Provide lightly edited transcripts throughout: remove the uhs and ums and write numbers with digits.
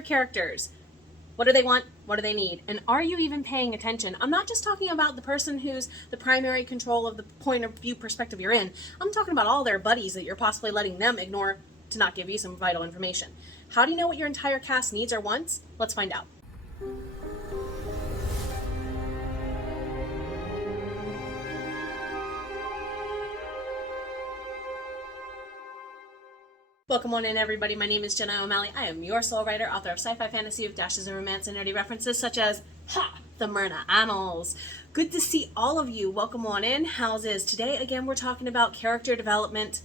your characters. What do they want? What do they need? And are you even paying attention? I'm not just talking about the person who's the primary control of the point of view perspective you're in. I'm talking about all their buddies that you're possibly letting them ignore to not give you some vital information. How do you know what your entire cast needs or wants? Let's find out. Welcome on in, everybody. My name is Jenna O'Malley. I am your soul writer, author of sci-fi fantasy with dashes of romance and nerdy references such as the Myrna Annals. Good to see all of you. Welcome on in. How's is? Today, again, we're talking about character development,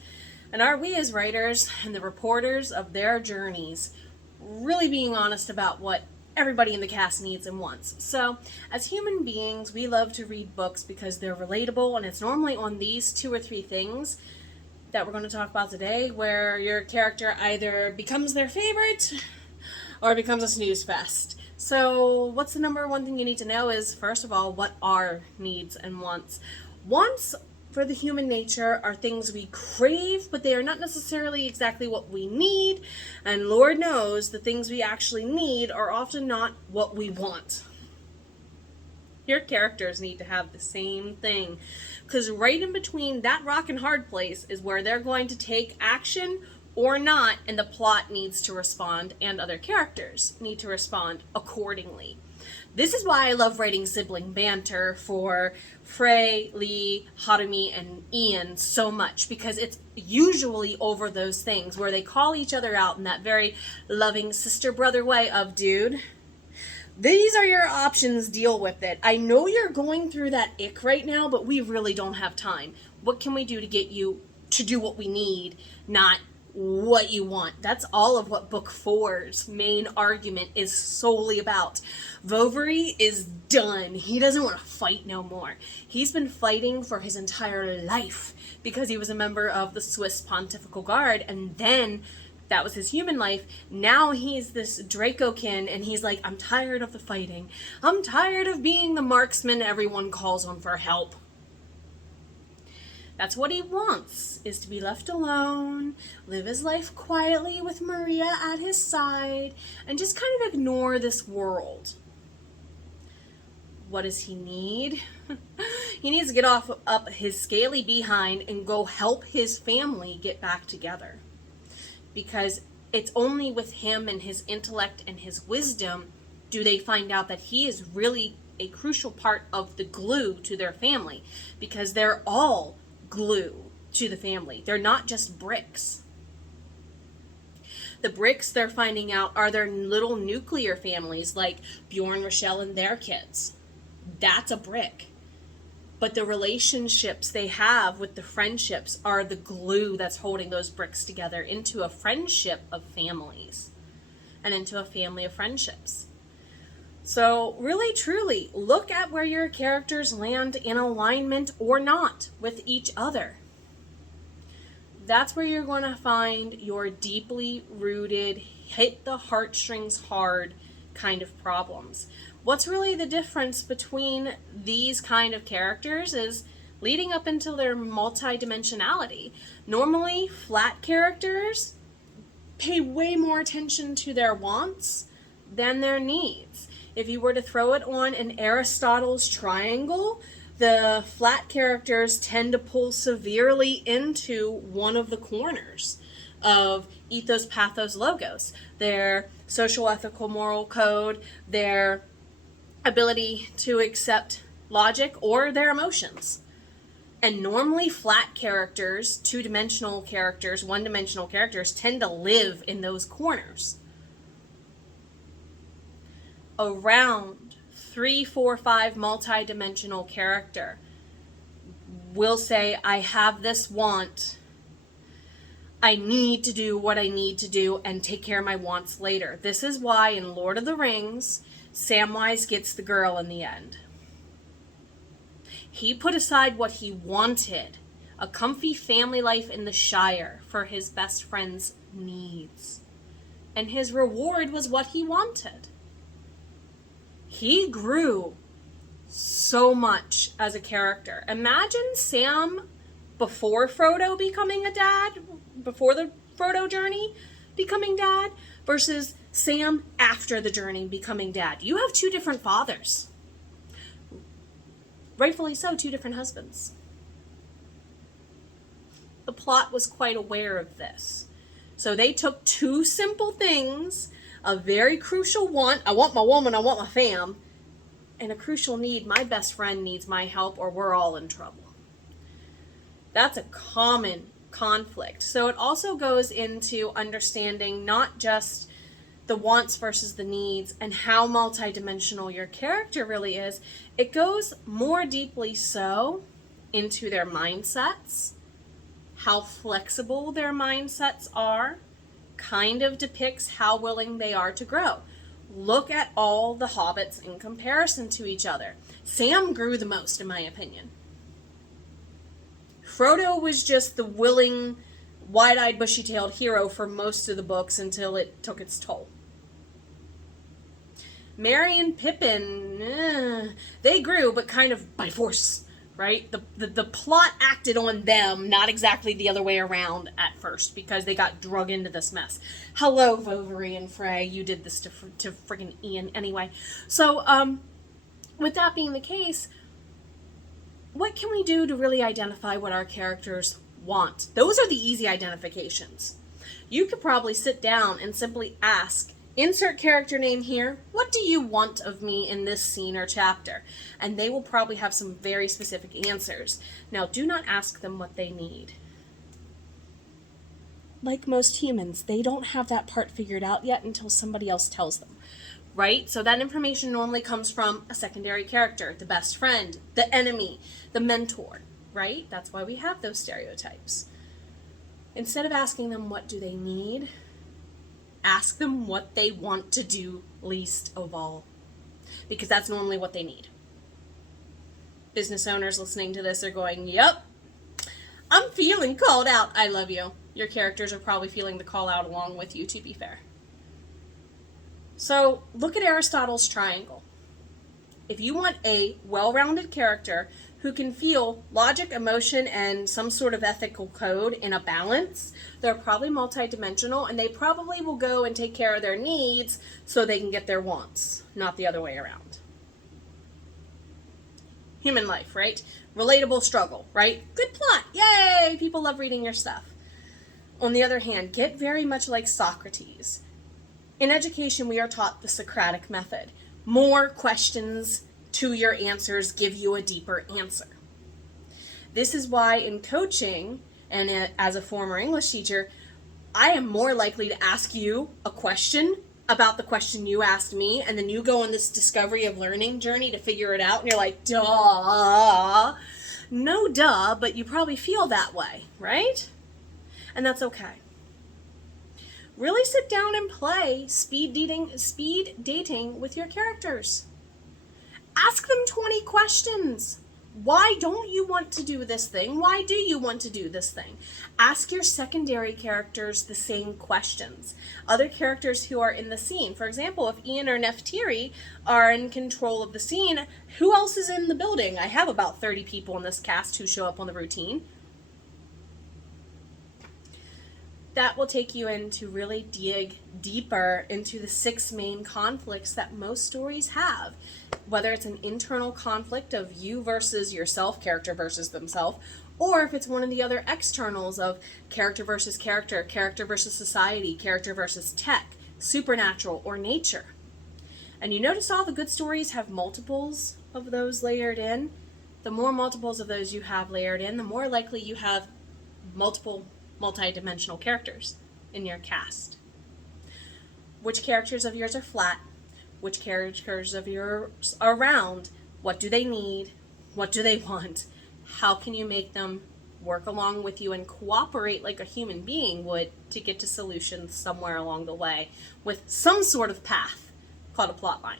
and are we as writers and the reporters of their journeys really being honest about what everybody in the cast needs and wants? So, as human beings, we love to read books because they're relatable, and it's normally on these 2 or 3 things that we're going to talk about today, where your character either becomes their favorite or becomes a snooze fest. So what's the number one thing you need to know is, first of all, what are needs and wants? Wants for the human nature are things we crave, but they are not necessarily exactly what we need. And Lord knows the things we actually need are often not what we want. Your characters need to have the same thing, because right in between that rock and hard place is where they're going to take action or not, and the plot needs to respond, and other characters need to respond accordingly. This is why I love writing sibling banter for Frey, Lee, Harumi, and Ian so much, because it's usually over those things where they call each other out in that very loving sister-brother way of, dude, these are your options, deal with it. I know you're going through that ick right now, but we really don't have time. What can we do to get you to do what we need, not what you want? That's all of what Book 4's main argument is solely about. Vovery is done. He doesn't want to fight no more. He's been fighting for his entire life because he was a member of the Swiss Pontifical Guard, and then that was his human life. Now he's this Dracokin, and he's like, I'm tired of the fighting. I'm tired of being the marksman everyone calls on for help. That's what he wants, is to be left alone, live his life quietly with Maria at his side, and just kind of ignore this world. What does he need? He needs to get up his scaly behind and go help his family get back together. Because it's only with him and his intellect and his wisdom do they find out that he is really a crucial part of the glue to their family. Because they're all glue to the family. They're not just bricks. The bricks they're finding out are their little nuclear families, like Bjorn, Rochelle, and their kids. That's a brick. But the relationships they have with the friendships are the glue that's holding those bricks together into a friendship of families and into a family of friendships. So really, truly, look at where your characters land in alignment or not with each other. That's where you're going to find your deeply rooted, hit the heartstrings hard kind of problems. What's really the difference between these kind of characters is leading up into their multidimensionality. Normally, flat characters pay way more attention to their wants than their needs. If you were to throw it on an Aristotle's triangle, the flat characters tend to pull severely into one of the corners of ethos, pathos, logos. Their social, ethical, moral code, their ability to accept logic, or their emotions. And normally flat characters, two-dimensional characters, one-dimensional characters tend to live in those corners. Around 3, 4, 5 multi-dimensional character will say, I have this want, I need to do what I need to do and take care of my wants later. This is why in Lord of the Rings, Samwise gets the girl in the end. He put aside what he wanted, a comfy family life in the Shire, for his best friend's needs. And his reward was what he wanted. He grew so much as a character. Imagine Sam before Frodo becoming a dad, before the Frodo journey becoming dad, versus Sam after the journey becoming dad. You have two different fathers. Rightfully so, two different husbands. The plot was quite aware of this. So they took two simple things, a very crucial want, I want my woman, I want my fam, and a crucial need, my best friend needs my help or we're all in trouble. That's a common conflict. So it also goes into understanding not just the wants versus the needs and how multidimensional your character really is. It goes more deeply so into their mindsets, how flexible their mindsets are, kind of depicts how willing they are to grow. Look at all the hobbits in comparison to each other. Sam grew the most, in my opinion. Frodo was just the willing, wide-eyed, bushy-tailed hero for most of the books until it took its toll. Merry and Pippin, they grew, but kind of by force, right? The plot acted on them, not exactly the other way around at first, because they got drug into this mess. Hello, Vovery and Frey, you did this to friggin' Ian anyway. So, with that being the case, what can we do to really identify what our characters want? Those are the easy identifications. You could probably sit down and simply ask, insert character name here, what do you want of me in this scene or chapter? And they will probably have some very specific answers. Now, do not ask them what they need. Like most humans, they don't have that part figured out yet until somebody else tells them, right? So that information normally comes from a secondary character, the best friend, the enemy, the mentor, right? That's why we have those stereotypes. Instead of asking them what do they need, ask them what they want to do least of all, because that's normally what they need. Business owners listening to this are going, yep, I'm feeling called out. I love you. Your characters are probably feeling the call out along with you, to be fair. So look at Aristotle's triangle. If you want a well-rounded character who can feel logic, emotion, and some sort of ethical code in a balance, they're probably multidimensional, and they probably will go and take care of their needs so they can get their wants, not the other way around. Human life, right? Relatable struggle, right? Good plot. Yay! People love reading your stuff. On the other hand, get very much like Socrates. In education, we are taught the Socratic method. More questions to your answers give you a deeper answer. This is why in coaching, and as a former English teacher, I am more likely to ask you a question about the question you asked me, and then you go on this discovery of learning journey to figure it out, and you're like, duh. No duh, but you probably feel that way, right? And that's okay. Really sit down and play speed dating with your characters. Ask them 20 questions. Why don't you want to do this thing? Why do you want to do this thing? Ask your secondary characters the same questions. Other characters who are in the scene. For example, if Ian or Neftiri are in control of the scene, who else is in the building? I have about 30 people in this cast who show up on the routine. That will take you in to really dig deeper into the 6 main conflicts that most stories have. Whether it's an internal conflict of you versus yourself, character versus themselves, or if it's one of the other externals of character versus character, character versus society, character versus tech, supernatural, or nature. And you notice all the good stories have multiples of those layered in. The more multiples of those you have layered in, the more likely you have multiple multi-dimensional characters in your cast. Which characters of yours are flat? Which characters of yours are round? What do they need? What do they want? How can you make them work along with you and cooperate like a human being would to get to solutions somewhere along the way with some sort of path called a plot line?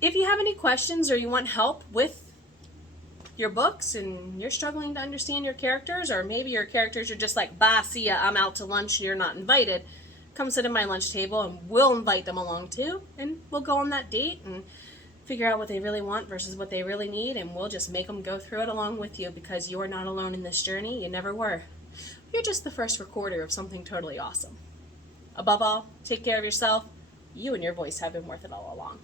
If you have any questions or you want help with your books and you're struggling to understand your characters, or maybe your characters are just like, bye, see ya, I'm out to lunch, you're not invited, come sit at my lunch table and we'll invite them along too, and we'll go on that date and figure out what they really want versus what they really need, and we'll just make them go through it along with you, because you are not alone in this journey. You never were. You're just the first recorder of something totally awesome. Above all, take care of yourself. You and your voice have been worth it all along.